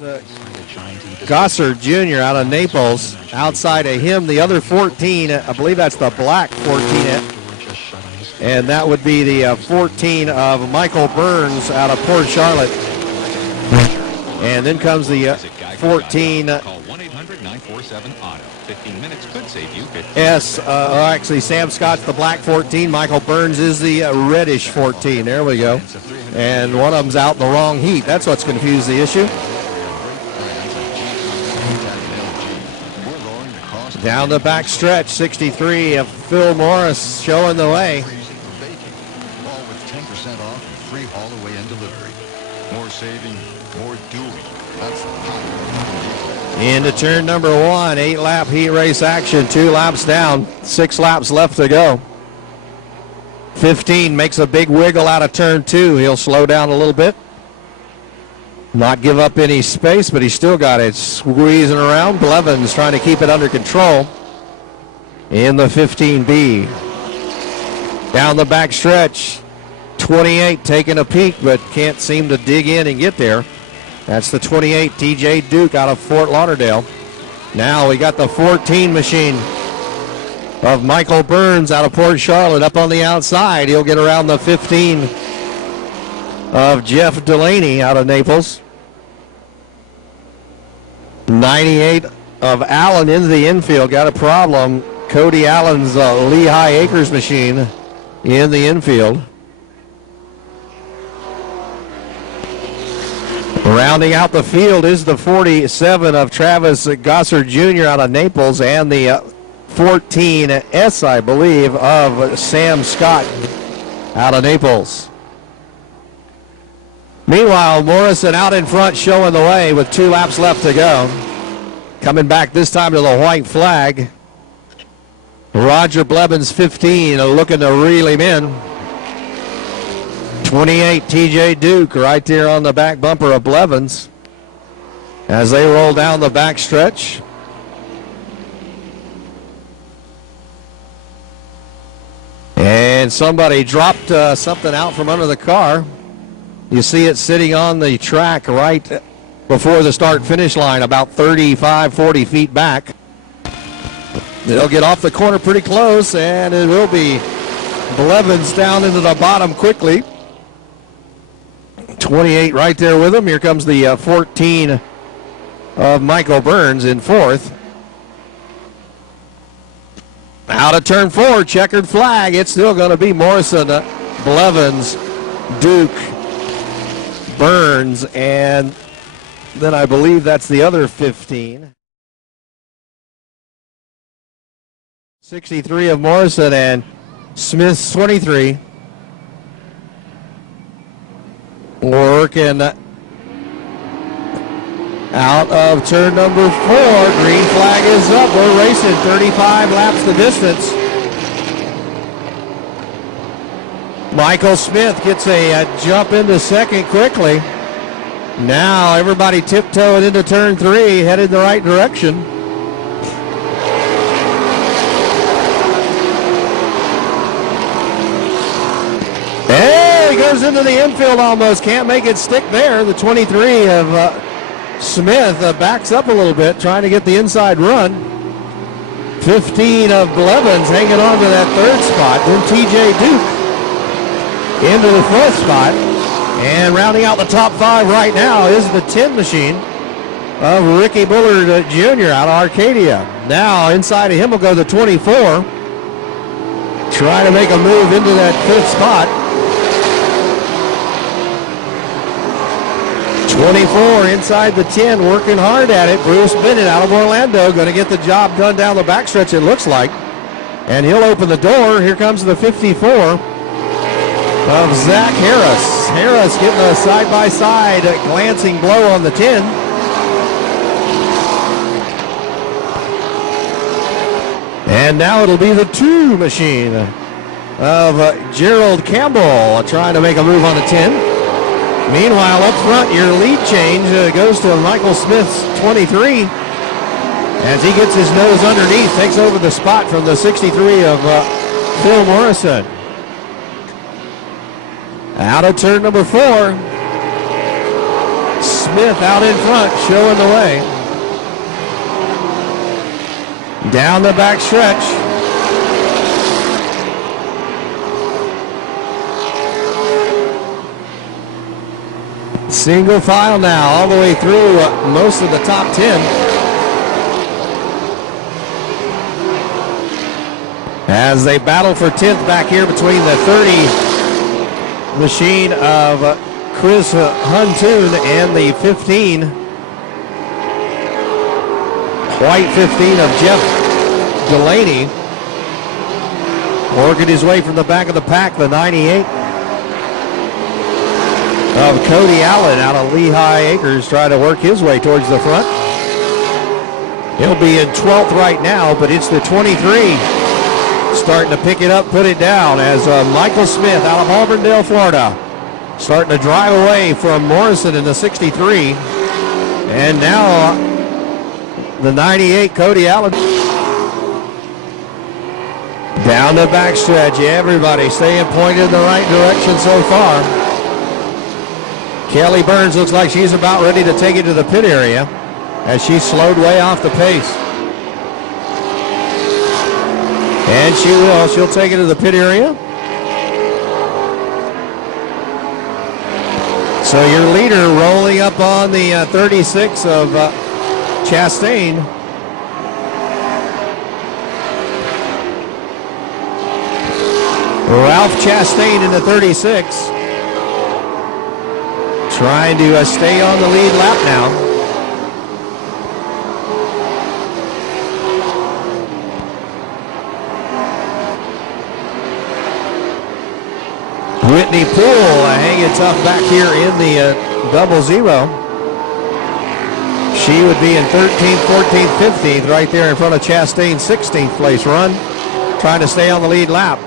Gossard Jr. out of Naples. Outside of him, the other 14, I believe that's the black 14. And that would be the 14 of Michael Burns out of Port Charlotte. And then comes the 14. Actually, Sam Scott's the black 14. Michael Burns is the reddish 14. There we go. And one of them's out in the wrong heat. That's what's confused the issue. Down the back stretch, 63 of Phil Morris showing the way. All with 10% off and free haul away and delivery. More saving, more doing. That's the power. Into turn number 1, 8-lap heat race action, 2 laps down, 6 laps left to go. 15 makes a big wiggle out of turn 2. He'll slow down a little bit. Not give up any space, but he's still got it squeezing around. Blevins trying to keep it under control in the 15B. Down the back stretch, 28 taking a peek, but can't seem to dig in and get there. That's the 28, TJ Duke out of Fort Lauderdale. Now we got the 14 machine of Michael Burns out of Port Charlotte up on the outside. He'll get around the 15 of Jeff Delaney out of Naples. 98 of Allen into the infield. Got a problem. Cody Allen's Lehigh Acres machine in the infield. Rounding out the field is the 47 of Travis Gossard Jr. out of Naples and the 14S, I believe, of Sam Scott out of Naples. Meanwhile, Morrison out in front showing the way with 2 laps left to go. Coming back this time to the white flag. Roger Blevins, 15, looking to reel him in. 28, TJ Duke, right there on the back bumper of Blevins as they roll down the back stretch. And somebody dropped something out from under the car. You see it sitting on the track right before the start-finish line, about 35, 40 feet back. They'll get off the corner pretty close, and it will be Blevins down into the bottom quickly. 28 right there with him. Here comes the 14 of Michael Burns in 4th. Out of turn 4, checkered flag. It's still going to be Morrison, Blevins, Duke, Burns, and then I believe that's the other 15. 63 of Morrison and Smith's 23. Working out of turn number 4. Green flag is up. We're racing 35 laps the distance. Michael Smith gets a jump into second quickly. Now everybody tiptoeing into turn 3, headed the right direction. Hey, he goes into the infield almost. Can't make it stick there. The 23 of Smith backs up a little bit, trying to get the inside run. 15 of Blevins hanging on to that 3rd spot. Then TJ Duke into the 4th spot. And rounding out the top 5 right now is the 10 machine of Ricky Bullard Jr. out of Arcadia. Now inside of him will go the 24. Trying to make a move into that 5th spot. 24 inside the 10, working hard at it. Bruce Bennett out of Orlando, going to get the job done down the backstretch, it looks like. And he'll open the door. Here comes the 54 of Zach Harris. Harris getting a side-by-side glancing blow on the 10. And now it'll be the 2 machine of Gerald Campbell trying to make a move on the 10. Meanwhile, up front, your lead change goes to Michael Smith's 23 as he gets his nose underneath, takes over the spot from the 63 of Phil Morrison. Out of turn number 4, Smith out in front, showing the way. Down the back stretch. Single file now, all the way through most of the top 10. As they battle for 10th back here between the 30 machine of Chris Huntoon and the 15. White 15 of Jeff Delaney. Working his way from the back of the pack, the 98 of Cody Allen out of Lehigh Acres, trying to work his way towards the front. He'll be in 12th right now, but it's the 23 starting to pick it up, put it down as Michael Smith out of Auburndale, Florida, starting to drive away from Morrison in the 63. And now the 98, Cody Allen. Down the backstretch, everybody staying pointed in the right direction so far. Kelly Burns looks like she's about ready to take it to the pit area as she slowed way off the pace. And she will. She'll take it to the pit area. So your leader rolling up on the 36 of Chastain. Ralph Chastain in the 36. Trying to stay on the lead lap now. Whitney Poole hanging tough back here in the 00. She would be in 13th, 14th, 15th right there in front of Chastain's 16th place run, trying to stay on the lead lap.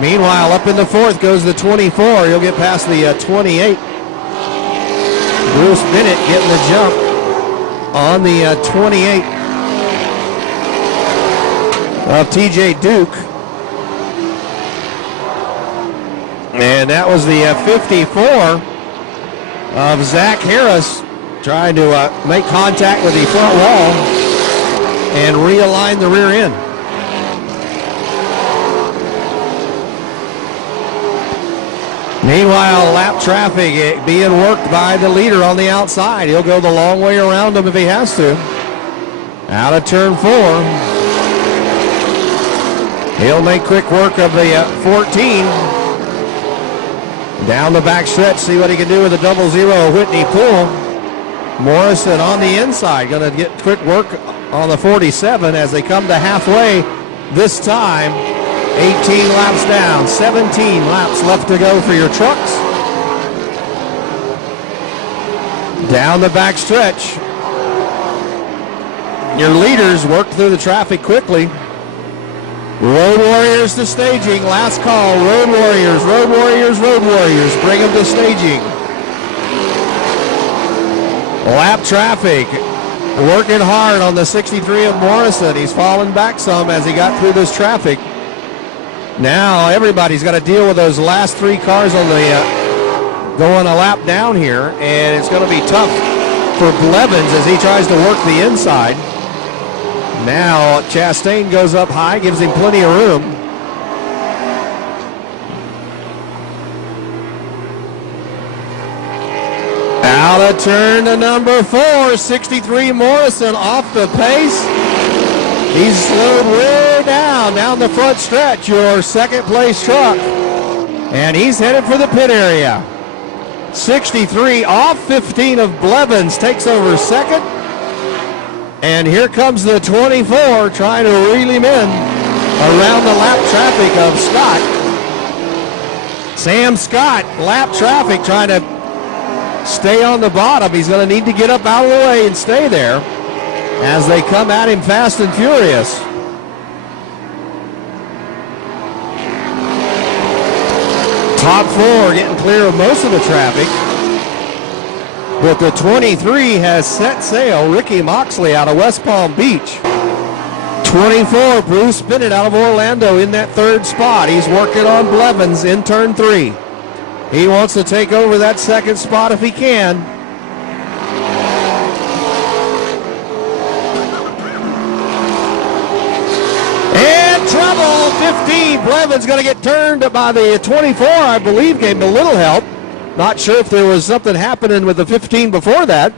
Meanwhile, up in the 4th goes the 24. You'll get past the 28. Bruce Bennett getting the jump on the 28 of TJ Duke. And that was the 54 of Zach Harris trying to make contact with the front wall and realign the rear end. Meanwhile, lap traffic being worked by the leader on the outside. He'll go the long way around him if he has to. Out of turn 4. He'll make quick work of the 14. Down the back stretch, see what he can do with the 00 Whitney Poole. Morrison on the inside, going to get quick work on the 47 as they come to halfway this time. 18 laps down, 17 laps left to go for your trucks. Down the back stretch. Your leaders work through the traffic quickly. Road Warriors to staging. Last call. Road Warriors, Road Warriors, Road Warriors. Bring them to staging. Lap traffic. Working hard on the 63 of Morrison. He's fallen back some as he got through this traffic. Now everybody's got to deal with those last 3 cars on the going a lap down here, and it's going to be tough for Blevins as he tries to work the inside. Now Chastain goes up high, gives him plenty of room. Out of turn to number 4, 63 Morrison off the pace. He's slowed way down the front stretch, your second place truck. And he's headed for the pit area. 63 off 15 of Blevins takes over second. And here comes the 24 trying to reel him in around the lap traffic of Scott. Sam Scott, lap traffic, trying to stay on the bottom. He's going to need to get up out of the way and stay there as they come at him fast and furious. Top 4 getting clear of most of the traffic. But the 23 has set sail. Ricky Moxley out of West Palm Beach. 24, Bruce Bennett out of Orlando in that 3rd spot. He's working on Blevins in turn 3. He wants to take over that 2nd spot if he can. Blevins going to get turned by the 24, I believe, gave him a little help. Not sure if there was something happening with the 15 before that.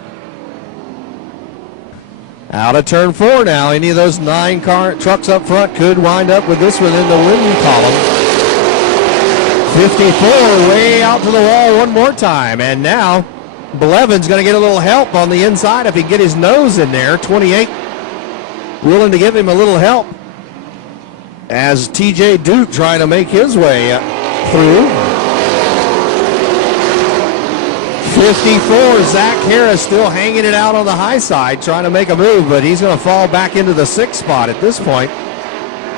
Out of turn 4 now. Any of those 9 car trucks up front could wind up with this one in the win column. 54 way out to the wall one more time. And now Blevins going to get a little help on the inside if he can get his nose in there. 28 willing to give him a little help as TJ Duke trying to make his way through. 54, Zach Harris still hanging it out on the high side, trying to make a move, but he's going to fall back into the 6th spot at this point.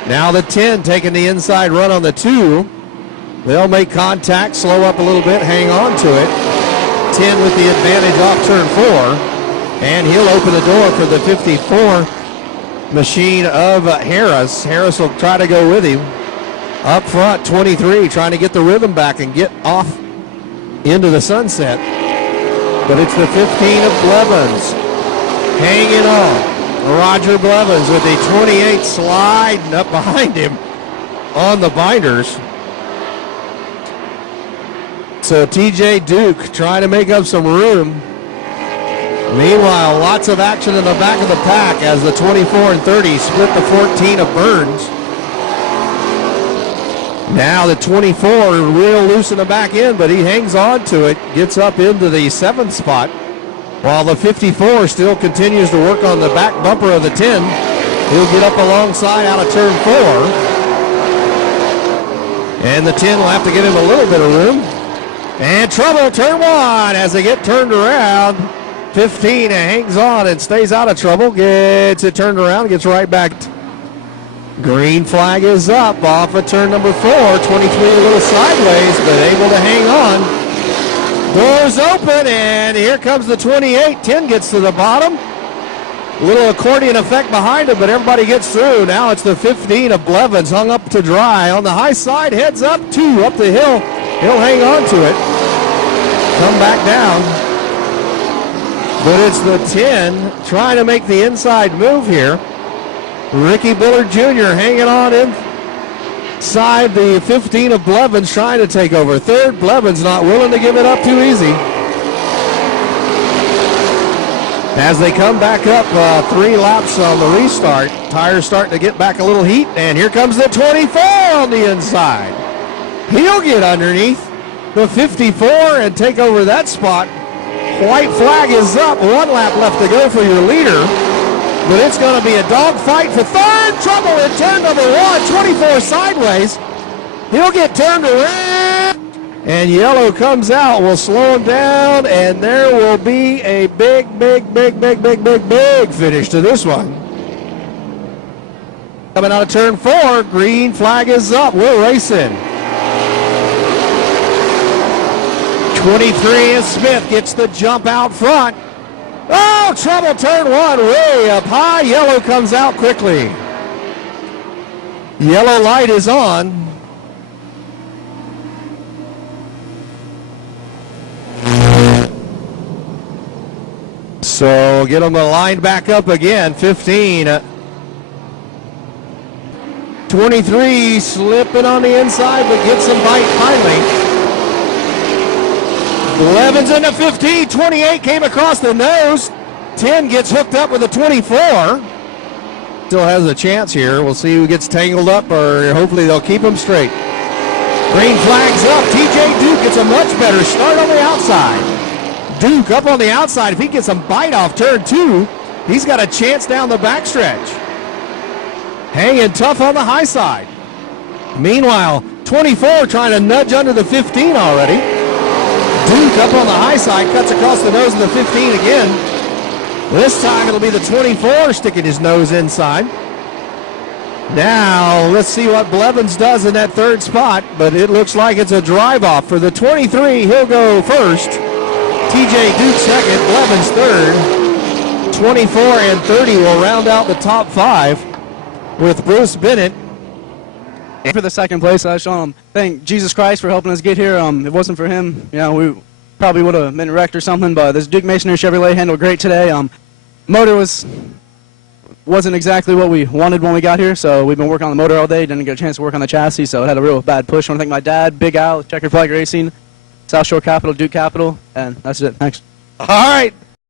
Now the 10 taking the inside run on the 2. They'll make contact, slow up a little bit, hang on to it. 10 with the advantage off turn 4, and he'll open the door for the 54 machine of Harris. Harris will try to go with him. Up front, 23, trying to get the rhythm back and get off into the sunset. But it's the 15 of Blevins hanging on. Roger Blevins with the 28 sliding up behind him on the binders. So TJ Duke trying to make up some room. Meanwhile, lots of action in the back of the pack as the 24 and 30 split the 14 of Burns. Now the 24 real loose in the back end, but he hangs on to it, gets up into the 7th spot, while the 54 still continues to work on the back bumper of the 10. He'll get up alongside out of turn 4. And the 10 will have to give him a little bit of room. And trouble, turn 1 as they get turned around. 15 hangs on and stays out of trouble, gets it turned around, gets right back. Green flag is up off of turn number 4. 23 a little sideways, but able to hang on. Doors open, and here comes the 28. 10 gets to the bottom. A little accordion effect behind it, but everybody gets through. Now it's the 15 of Blevins hung up to dry. On the high side, heads up 2 up the hill. He'll hang on to it. Come back down. But it's the 10 trying to make the inside move here. Ricky Bullard Jr. hanging on inside the 15 of Blevins, trying to take over. 3rd, Blevins not willing to give it up too easy. As they come back up 3 laps on the restart, tires starting to get back a little heat, and here comes the 24 on the inside. He'll get underneath the 54 and take over that spot. White flag is up, 1 lap left to go for your leader. But it's going to be a dogfight for 3rd. Trouble in turn number 1. 24 sideways. He'll get turned around. And yellow comes out. Will slow him down. And there will be a big finish to this one. Coming out of turn 4. Green flag is up. We're racing. 23 is Smith. Gets the jump out front. Oh, trouble, turn 1, way up high. Yellow comes out quickly. Yellow light is on. So get them lined back up again. 15. 23 slipping on the inside, but gets some bite finally. Blevins into 15, 28 came across the nose. 10 gets hooked up with a 24. Still has a chance here. We'll see who gets tangled up, or hopefully they'll keep him straight. Green flag's up. TJ Duke gets a much better start on the outside. Duke up on the outside. If he gets some bite off turn 2, he's got a chance down the backstretch. Hanging tough on the high side. Meanwhile, 24 trying to nudge under the 15 already. Duke up on the high side, cuts across the nose of the 15 again. This time it'll be the 24 sticking his nose inside. Now let's see what Blevins does in that 3rd spot, but it looks like it's a drive off. For the 23, he'll go first. TJ Duke 2nd, Blevins 3rd. 24 and 30 will round out the top 5 with Bruce Bennett. For the 2nd place, I just want to thank Jesus Christ for helping us get here. If it wasn't for him, we probably would have been wrecked or something, but this Duke Masonry Chevrolet handled great today. Motor was wasn't exactly what we wanted when we got here, so we've been working on the motor all day. Didn't get a chance to work on the chassis, so it had a real bad push. I want to thank my dad, Big Al, Checkered Flag Racing, South Shore Capital, Duke Capital, and that's it. Thanks. All right.